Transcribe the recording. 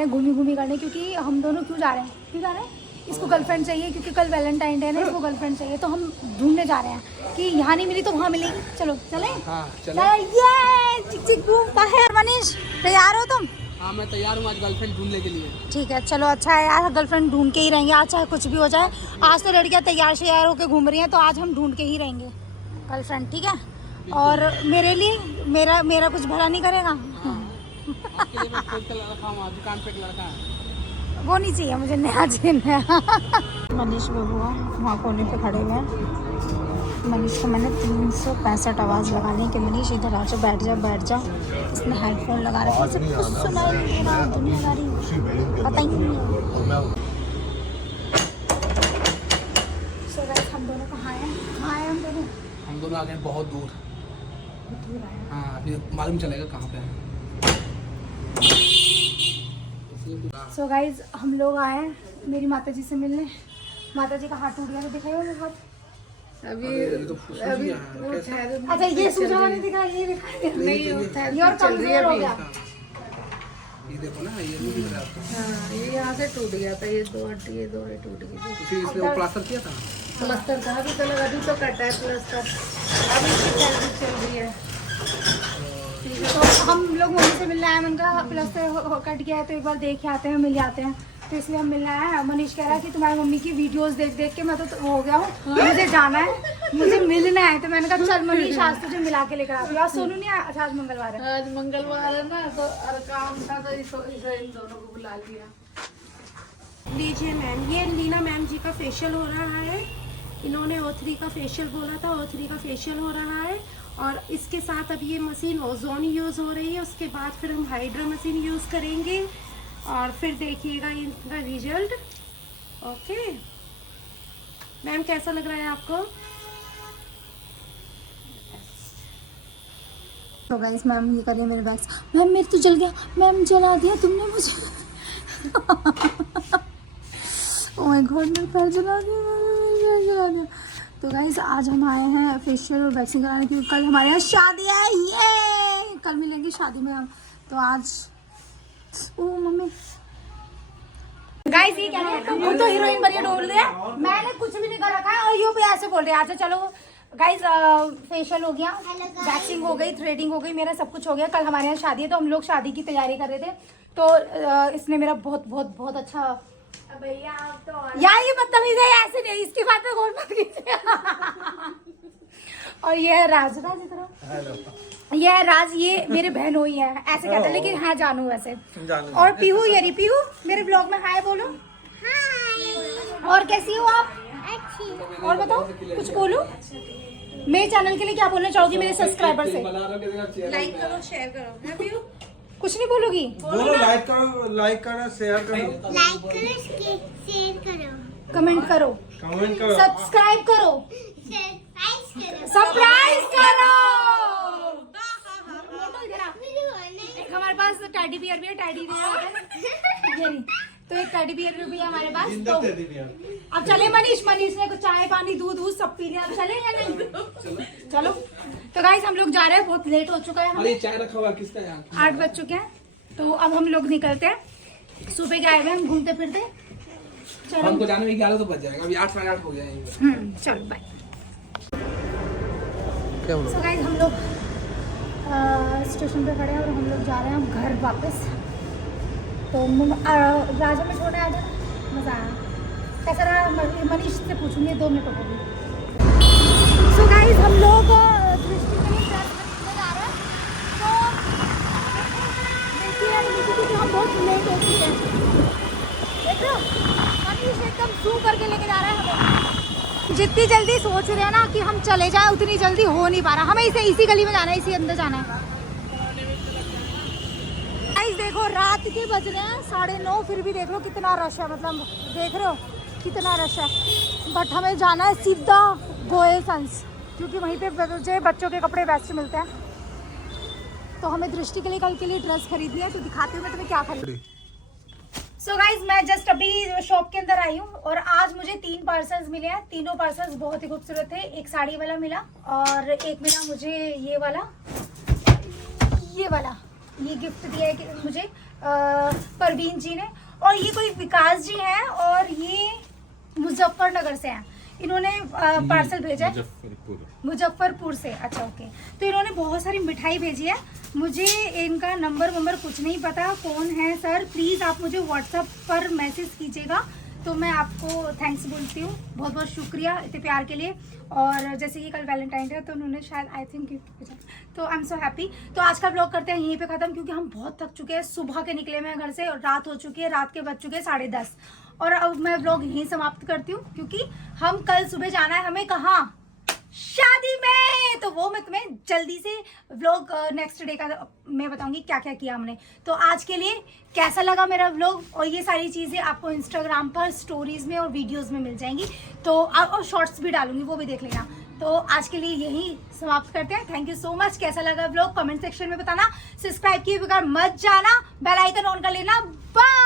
रहे हैं घूमी घूमी करने, क्योंकि हम दोनों क्यों जा रहे हैं इसको गर्लफ्रेंड चाहिए, क्योंकि कल वैलेंटाइन डे है ना, इसको गर्लफ्रेंड चाहिए। तो हम ढूंढने जा रहे हैं कि यहाँ नहीं मिली तो वहाँ मिलेगी। चलो चले। हाँ ये चिक चिक बूम बाहर। मनीष तैयार हो तुम? हाँ मैं तैयार हूँ आज गर्लफ्रेंड ढूंढने के लिए। ठीक है चलो, अच्छा है यार, गर्लफ्रेंड ढूंढ के ही रहेंगे आज, चाहे कुछ भी हो जाए। आज तो लड़कियाँ तैयार श्यार होकर घूम रही हैं, तो आज हम ढूंढ के ही रहेंगे गर्लफ्रेंड, ठीक है? और मेरे लिए मेरा कुछ भला नहीं करेगा? आपके लिए मैं खोज कर रखा हूँ, दुकान पे एक लड़का है। वो नहीं चाहिए मुझे, नया चाहिए नया। मनीष बाबू वहाँ कोने पे खड़े हुए हैं। मनीष को मैंने 365 आवाज़ लगा ली कि मनीष इधर आ जाओ, बैठ जा। इसने हेडफोन लगा रखा है, सब कुछ सुनाई नहीं दे रहा, दुनियादारी पता ही नहीं है। सो गाइस हम दोनों कहाँ हैं? हम दोनों आ गए बहुत दूर। हाँ अभी मालूम चलेगा कहाँ पे है। सो गाइज हम लोग आए हैं मेरी माता जी से मिलने। माता जी का हाथ टूट गया, तो दिखाइए मेरे हाथ। अभी अच्छा ये सूजा मैंने दिखा, ये दिखाई नहीं और कमजोर हो गया। ये देखो ना, ये नहीं दिख रहा आपको? हाँ, ये यहाँ से टूट गया था, ये दो हड्डी टूट गई थी। फिर इसमें वो प्लास्टर किया था। प्लास्टर कहाँ भी चला, अभी तो कटा है प्लास्टर, अभी सर्विस चल रही है। तो हम लोग मम्मी से मिलने आए, उनका प्लास्टर कट गया है, तो एक बार देख आते हैं, मिल जाते हैं, तो इसलिए हम मिलने आए हैं। मनीष कह रहा है कि तुम्हारी मम्मी की वीडियोस देख देख के मैं तो हो गया हूँ, मुझे जाना है, मुझे मिलना है। तो मैंने कहा चल मनीष आज तुझे मिला के लेकर आती हूँ। आज सोनू नहीं आया? अच्छा आज मंगलवार है। आज मंगलवार है ना, तो और काम था तो इन दोनों को बुला लिया। लीजिए मैम, ये लीना मैम जी का फेशियल हो रहा है। इन्होंने O3 का फेशियल बोला था, O3 का फेशियल हो रहा है। और इसके साथ अब ये मशीन ओजोन यूज़ हो रही है, उसके बाद फिर हम हाइड्रा मशीन यूज़ करेंगे और फिर देखिएगा इनका रिजल्ट। ओके मैम, कैसा लग रहा है आपको? तो गाइस मैम ये करिए मेरे बैग। मैम मेरे तो जल गया, मैम जला दिया तुमने मुझे। ओह माय गॉड, मेरा पैर जला दिया। तो गाइस आज हम आए हैं फेशियल और वैक्सिंग कराने, क्योंकि कल हमारे यहाँ शादी है। ये कल मिलेंगे शादी में हम, तो आज ओह मम्मी। गाइस ये क्या है, खुद तो हीरोइन बनिए ढूंढ लिया, मैंने कुछ भी नहीं कर रखा है और ये भी ऐसे बोल रहे हैं। अच्छा चलो गाइस, फेशियल हो गया, वैक्सिंग हो गई, थ्रेडिंग हो गई, मेरा सब कुछ हो गया। कल हमारे यहाँ शादी है, तो हम लोग शादी की तैयारी कर रहे थे, तो इसने मेरा बहुत बहुत बहुत अच्छा भैया आप तो यार ये बदतमीज है, ऐसे नहीं, इसकी बात में गौर मत कीजिए। और ये है राज इधर, ये है राज, ये मेरे बहन हुई है, ऐसे कहते हैं, लेकिन हाँ जानू वैसे। और पीहू, ये रही पीहू, मेरे ब्लॉग में हाय बोलो। हाय। और कैसी हो आप? अच्छी। और बताओ कुछ बोलो, मेरे चैनल के लिए क्या बोलना चाहोगी मेरे सब्सक्राइबर से? लाइक करो, शेयर करो ना पीयू। कुछ नहीं बोलोगी? बोलो लाइक करो, शेयर करो, शेयर करो, कमेंट करो, कमेंट करो, सब्सक्राइब करो, सरप्राइज करो। एक हमारे पास टेडी बियर भी है, टेडी बियर तो एक टेडी बियर भी है हमारे पास। तो अब चले मनीष ने कुछ चाय पानी दूध सब पी लिया, अब चले या नहीं? चलो तो गाइस हम लोग जा रहे हैं, बहुत लेट हो चुका है, अरे चाय रखा हुआ किसका है? 8 बज चुके हैं, तो अब हम लोग निकलते हैं। सुबह के आए हुए हम घूमते फिरते। चलो हमको जाने में 11 तो बज जाएगा, अभी 8 साढ़े 8 हो गया है। चलो बाय। क्या बोलो? सो गाइस हम लोग स्टेशन पे खड़े हैं और हम लोग जा रहे हैं हम घर वापस। तो राजा में छोड़ने आ जाए, मज़ा आया। कैसा रहा मनीष से पूछूंगी, 2 मिनट हो गए। सो गाइस हम लोग दृष्टि के लिए ड्रेस खरीदने जा रहे हैं, तो देखिए हम बहुत लेट हो चुके हैं। देख लो मनीष एकदम शू करके लेके जा रहा है हमें। जितनी जल्दी सोच रहे हैं ना कि हम चले जाएं, उतनी जल्दी हो नहीं पा रहा। हमें इसी गली में जाना है, इसी अंदर जाना है। गाइस देखो रात के बज रहे हैं 9:30, फिर भी देख लो कितना रश है, मतलब देख रहे हो कितना रश है। बट हमें जाना है सीधा गोयल सन्स, क्योंकि वहीं पे बच्चों के कपड़े बेस्ट मिलते हैं। तो हमें दृष्टि के लिए कल के लिए ड्रेस खरीदनी है, तो दिखाती हूँ मैं तुम्हें क्या खरीदी। सो गाइज मैं जस्ट अभी शॉप के अंदर आई हूँ और आज मुझे 3 पार्सल्स मिले हैं। तीनों पार्सल्स बहुत ही खूबसूरत थे। एक साड़ी वाला मिला और एक मिला मुझे ये वाला, ये गिफ्ट दिया है कि मुझे परवीन जी ने, और ये कोई विकास जी हैं और ये मुजफ्फरनगर से हैं। इन्होंने पार्सल भेजा है मुजफ्फरपुर से। अच्छा ओके, तो इन्होंने बहुत सारी मिठाई भेजी है। मुझे इनका नंबर कुछ नहीं पता कौन है सर, प्लीज़ आप मुझे व्हाट्सएप पर मैसेज कीजिएगा तो मैं आपको थैंक्स बोलती हूँ। बहुत बहुत शुक्रिया इतने प्यार के लिए। और जैसे कि कल वैलेंटाइन डे तो उन्होंने शायद आई थिंक गिफ्ट भेजा, तो आई एम सो हैप्पी। तो आज का ब्लॉग करते हैं यहीं पे ख़त्म, क्योंकि हम बहुत थक चुके हैं। सुबह के निकले मैं घर से और रात हो चुकी है, रात के बज चुके हैं 10:30, और अब मैं ब्लॉग यहीं समाप्त करती हूँ, क्योंकि हम कल सुबह जाना है हमें कहाँ, शादी में। तो वो मैं तुम्हें जल्दी से व्लॉग नेक्स्ट डे का मैं बताऊंगी क्या क्या किया हमने। तो आज के लिए कैसा लगा मेरा व्लॉग, और ये सारी चीज़ें आपको इंस्टाग्राम पर स्टोरीज में और वीडियोस में मिल जाएंगी, तो और शॉर्ट्स भी डालूंगी, वो भी देख लेना। तो आज के लिए यही समाप्त करते हैं। Thank you so much. कैसा लगा व्लॉग कमेंट सेक्शन में बताना। सब्सक्राइब किए बगैर मत जाना, बेल आइकन ऑन कर लेना। बाय।